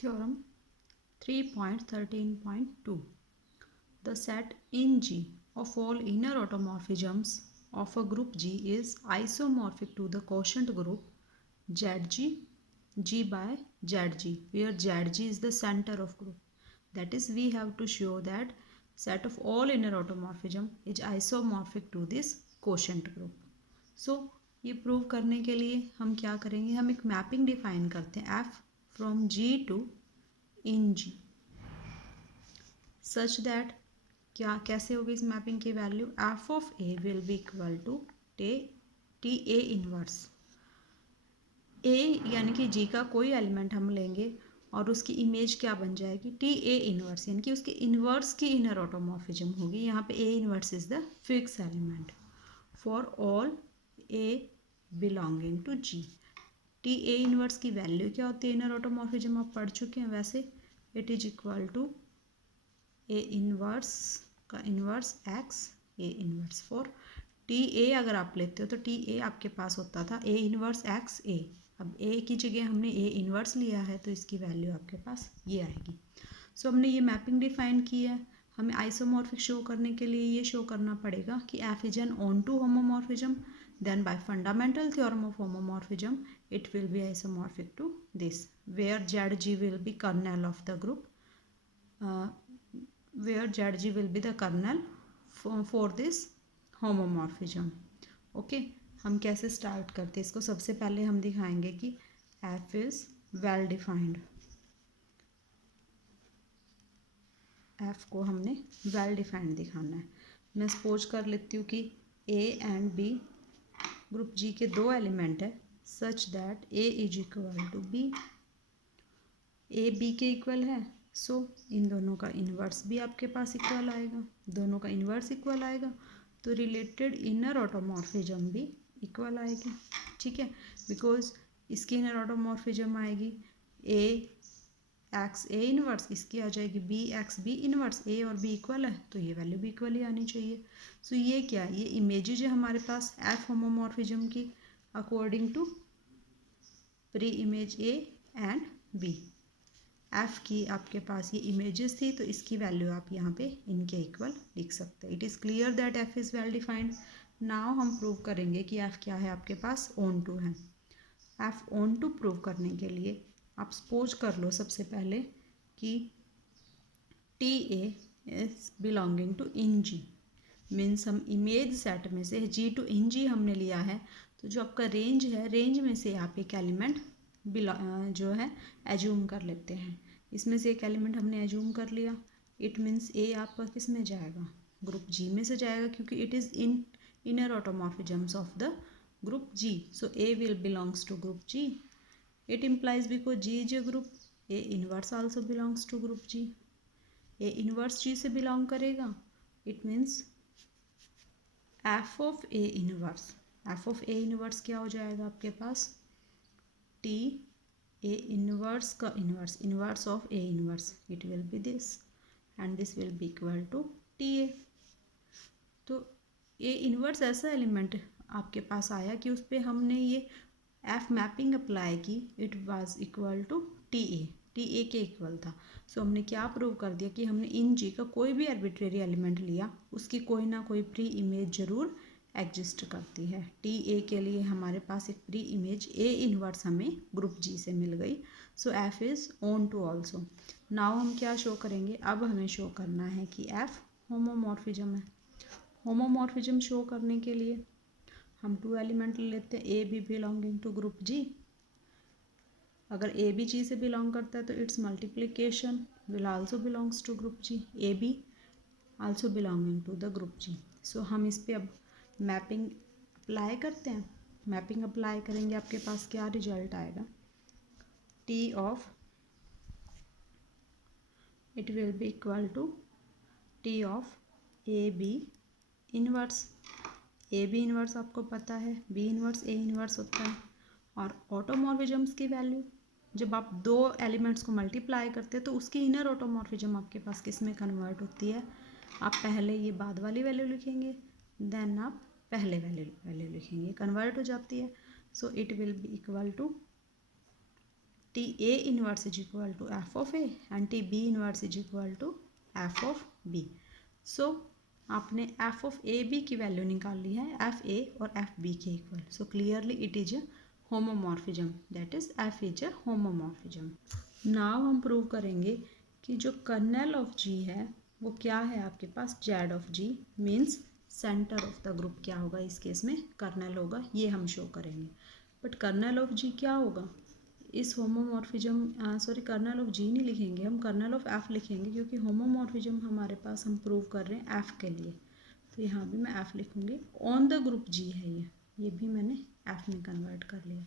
Theorem 3.13.2. The set in G of all inner automorphisms of a group G is isomorphic to the quotient group ZG G by ZG, where ZG is the center of group. That is, we have to show that set of all inner automorphism is isomorphic to this quotient group. So ये prove करने के लिए हम क्या करेंगे, हम एक mapping define करते हैं F from G to in G such that क्या कैसे होगी इस मैपिंग की value, F of A will be equal to T A inverse A यानी कि जी का कोई एलिमेंट हम लेंगे और उसकी इमेज क्या बन जाएगी, टी ए इनवर्स, यानी कि उसके इनवर्स की इनर ऑटोमॉर्फिज्म होगी. यहाँ पे A inverse is the fix element for all A belonging to G. T A inverse की वैल्यू क्या होती है, इनर ऑटोमॉर्फिज्म आप पढ़ चुके हैं वैसे, it is equal to A inverse का inverse X A inverse. For T A अगर आप लेते हो तो टी ए आपके पास होता था ए इनवर्स एक्स ए. अब ए की जगह हमने ए इनवर्स लिया है तो इसकी वैल्यू आपके पास ये आएगी. सो हमने ये मैपिंग डिफाइन की है. हमें आइसोमॉर्फिक शो करने के लिए ये शो करना पड़ेगा कि F is an onto homomorphism, then by fundamental theorem of homomorphism it will be isomorphic to this, where ZG will be kernel of the group, where ZG will be the kernel for this homomorphism. Okay, हम कैसे start करते हैं इसको, सबसे पहले हम दिखाएंगे कि F is well defined. F को हमने well defined दिखाना है. मैं सपोज कर लेती हूँ कि A and B group G के दो एलिमेंट है such that A is equal to B. A B के इक्वल है, सो इन दोनों का इन्वर्स भी आपके पास इक्वल आएगा. दोनों का इन्वर्स इक्वल आएगा तो रिलेटेड इनर ऑटोमॉर्फिज्म भी इक्वल आएगी. ठीक है, बिकॉज इसकी इनर ऑटोमॉर्फिज्म आएगी ए एक्स ए इनवर्स, इसकी आ जाएगी बी एक्स बी इनवर्स. ए और बी इक्वल है तो ये वैल्यू भी इक्वल ही आनी चाहिए. सो ये क्या, ये इमेजेज है हमारे पास एफ होमोमॉर्फिज्म की according to pre image A and B. F की आपके पास ये इमेजेस थी तो इसकी वैल्यू आप यहाँ पे इनके इक्वल लिख सकते हैं. It is clear that F is well defined. Now हम प्रूव करेंगे कि एफ क्या है आपके पास, ऑन टू है. एफ ऑन टू प्रूव करने के लिए आप सपोज कर लो सबसे पहले कि T A is belonging to in G. Means हम इमेज सेट में से जी टू इन जी हमने लिया है, तो जो आपका रेंज है रेंज में से आप एक एलिमेंट जो है एज्यूम कर लेते हैं. इसमें से एक एलिमेंट हमने एज्यूम कर लिया. इट मीन्स ए आपका किस में जाएगा, ग्रुप जी में से जाएगा, क्योंकि it is in inner automorphisms of the group G. So A will belongs to group G. It implies because G is a group, A inverse also belongs to group G. A inverse G से belong करेगा. It means F of A inverse. F of A inverse क्या हो जाएगा आपके पास, T A inverse का inverse, inverse of A inverse. It will be this and this will be equal to TA. तो A inverse ऐसा element आपके पास आया कि उस पर हमने ये एफ मैपिंग अप्लाई की. It was equal to T A के इक्वल था. सो हमने क्या प्रूव कर दिया कि हमने इन जी का कोई भी आर्बिट्रेरी एलिमेंट लिया उसकी कोई ना कोई प्री इमेज जरूर एग्जिस्ट करती है. टी ए के लिए हमारे पास एक प्री इमेज ए इनवर्स हमें ग्रुप जी से मिल गई. So F is onto also. Now हम क्या शो करेंगे, अब हमें शो करना है कि एफ होमोमॉर्फिज्म है. होमोमॉर्फिज्म शो करने के लिए हम टू एलिमेंट लेते हैं A B belonging to group G. अगर ए बी जी से बिलोंग करता है तो its multiplication will also belongs to group G. A B also belonging to the group G. So हम इस पे अब मैपिंग अप्लाई करते हैं. मैपिंग अप्लाई करेंगे, आपके पास क्या रिजल्ट आएगा, T of it will be equal to T of A B inverse. A B inverse आपको पता है, बी इनवर्स ए इनवर्स होता है. और ऑटोमॉर्फिज्म्स की वैल्यू जब आप दो एलिमेंट्स को मल्टीप्लाई करते हैं तो उसकी इनर ऑटोमॉर्फिज्म आपके पास किस में कन्वर्ट होती है, आप पहले ये बाद वाली वैल्यू लिखेंगे देन आप पहले वैल्यू लिखेंगे, कन्वर्ट हो जाती है. So it will be equal to T A inverse is equal to F of A and T B inverse is equal to F of B. So आपने एफ ऑफ ए बी की value निकाल ली है F A और F B के equal. So clearly it is a homomorphism, that is F is a homomorphism. Now हम prove करेंगे कि जो कर्नल ऑफ जी है वो क्या है आपके पास, Z of G means centre of the group क्या होगा, इस केस में कर्नल होगा, ये हम शो करेंगे। बट कर्नल ऑफ जी क्या होगा इस होमोमॉर्फिज्म, सॉरी कर्नल ऑफ जी नहीं लिखेंगे हम, कर्नल ऑफ एफ लिखेंगे, क्योंकि होमोमॉर्फिज्म हमारे पास हम प्रूव कर रहे हैं एफ के लिए। तो यहाँ भी मैं एफ लिखूँगी। ऑन द ग्रुप जी है ये भी मैंने एफ में कन्वर्ट कर लिया।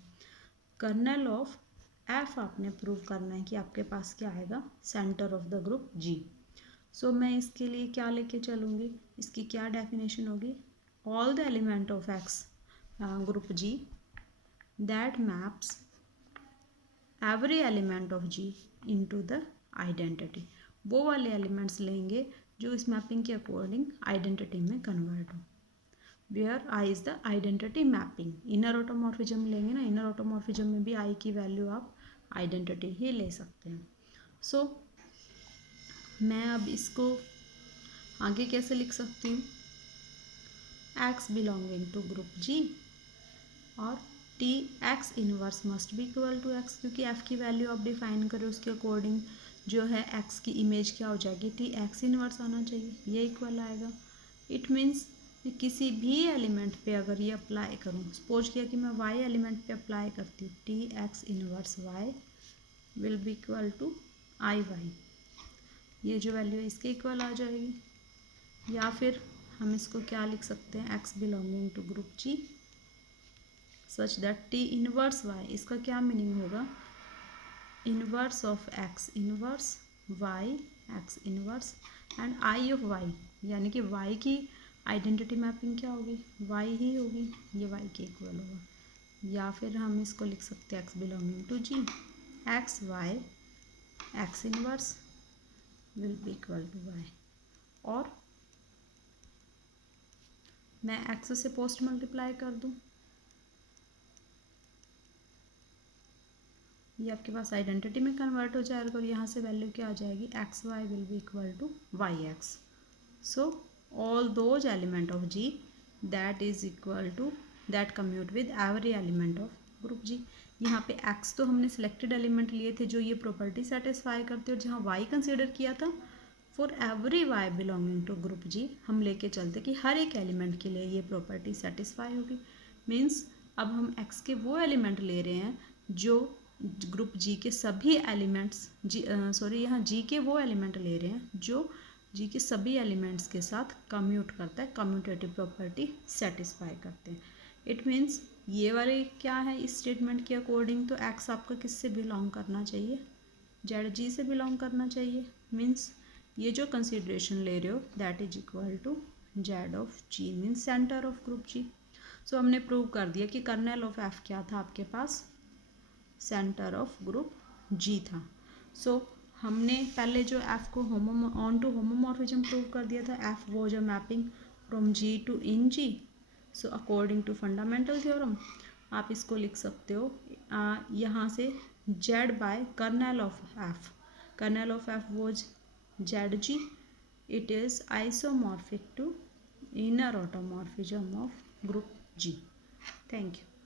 कर्नल ऑफ एफ आपने प्रूव करना है कि आपके पास क्या आएगा, centre of the group G. सो मैं इसके लिए क्या लेके चलूँगी, इसकी क्या डेफिनेशन होगी, all the element of X group G that maps every element of G into the identity. वो वाले एलिमेंट्स लेंगे जो इस मैपिंग के अकॉर्डिंग आइडेंटिटी में कन्वर्ट हो। Where I is the identity mapping. Inner automorphism लेंगे ना, इनर ऑटोमॉर्फिज्म में भी आई की वैल्यू आप आइडेंटिटी ही ले सकते हैं। सो मैं अब इसको आगे कैसे लिख सकती हूँ, X belonging to group G और T X inverse must be equal to X, क्योंकि एफ की वैल्यू आप डिफाइन करें उसके अकॉर्डिंग जो है एक्स की इमेज क्या हो जाएगी, टी एक्स इनवर्स आना चाहिए, ये इक्वल आएगा। इट मीन्स किसी भी एलिमेंट पे अगर ये अप्लाई करूँ, सपोज किया कि मैं वाई एलिमेंट पे अप्लाई करती हूँ, T X inverse Y will be equal to I Y, ये जो वैल्यू है इसके इक्वल आ जाएगी। या फिर हम इसको क्या लिख सकते हैं, X belonging to group G such that T inverse Y, इसका क्या मीनिंग होगा, inverse of X inverse Y X inverse and I of Y, यानी कि वाई की आइडेंटिटी मैपिंग क्या होगी, वाई ही होगी, ये वाई के इक्वल होगा। या फिर हम इसको लिख सकते हैं X belonging to G X Y X inverse will be equal to Y, और मैं एक्स से पोस्ट मल्टीप्लाई कर दूँ, ये आपके पास आइडेंटिटी में कन्वर्ट हो जाएगा और यहाँ से वैल्यू क्या आ जाएगी, X Y will be equal to Y X. So all those element of G that is equal to that commute with every element of group G. यहाँ पे एक्स तो हमने सिलेक्टेड एलिमेंट लिए थे जो ये प्रॉपर्टी सेटिस्फाई करते, और जहाँ वाई कंसिडर किया था for every Y belonging to group G हम लेके चलते कि हर एक एलिमेंट के लिए ये प्रॉपर्टी सेटिस्फाई होगी। मीन्स अब हम एक्स के वो एलिमेंट ले रहे हैं जो ग्रुप जी के सभी एलिमेंट्स यहाँ जी के वो एलिमेंट ले रहे हैं जो जी के सभी एलिमेंट्स के साथ कम्यूट करता है, कम्यूटेटिव प्रॉपर्टी सेटिस्फाई करते हैं। इट मीन्स ये वाले क्या है इस स्टेटमेंट के अकॉर्डिंग, तो एक्स आपका किससे बिलोंग करना चाहिए, जेड जी से बिलोंग करना चाहिए। मीन्स ये जो कंसिडरेशन ले रहे हो that is equal to Z of G means centre of group G. So हमने प्रूव कर दिया कि कर्नल ऑफ एफ क्या था आपके पास, सेंटर ऑफ ग्रुप जी था। सो हमने पहले जो एफ को ऑन टू होमोमॉर्फिज्म प्रूव कर दिया था, एफ वो जो mapping from G to in G. So according to fundamental theorem आप इसको लिख सकते हो यहाँ से Z by kernel of F, kernel of F was Z G, it is isomorphic to inner automorphism of group G. Thank you.